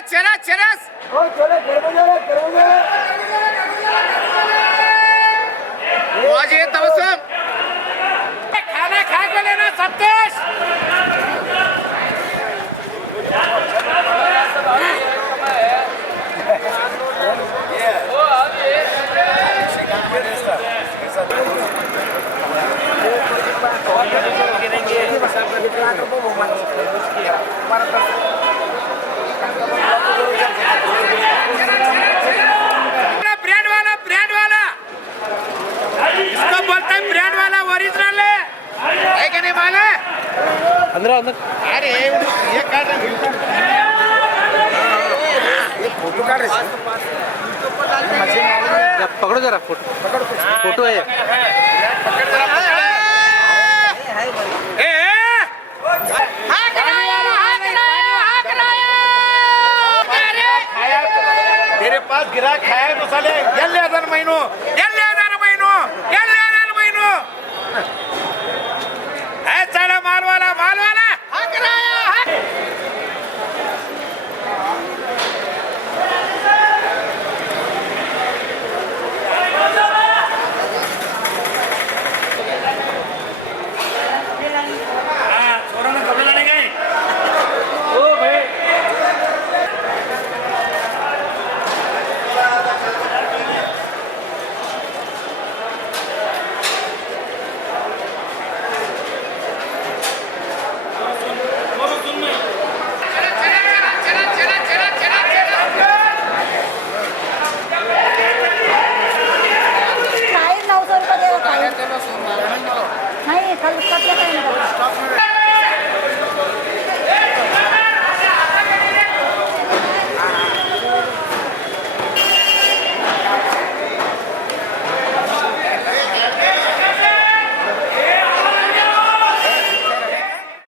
चला चला वाजे तवसम खाना खा के लेना सतीश ब्रांड वाला इसको बोलते हैं ब्रांड वाला ओरिजिनल है कि नहीं माल है अंदर अंदर अरे ये काट फोटो काट रहे पकड़ो जरा फोटो फोटो है तेरे पास गिरा खाया मसाले एल्ले हजार महीनो है चला माल वाला नाही, कटलं काही नाही.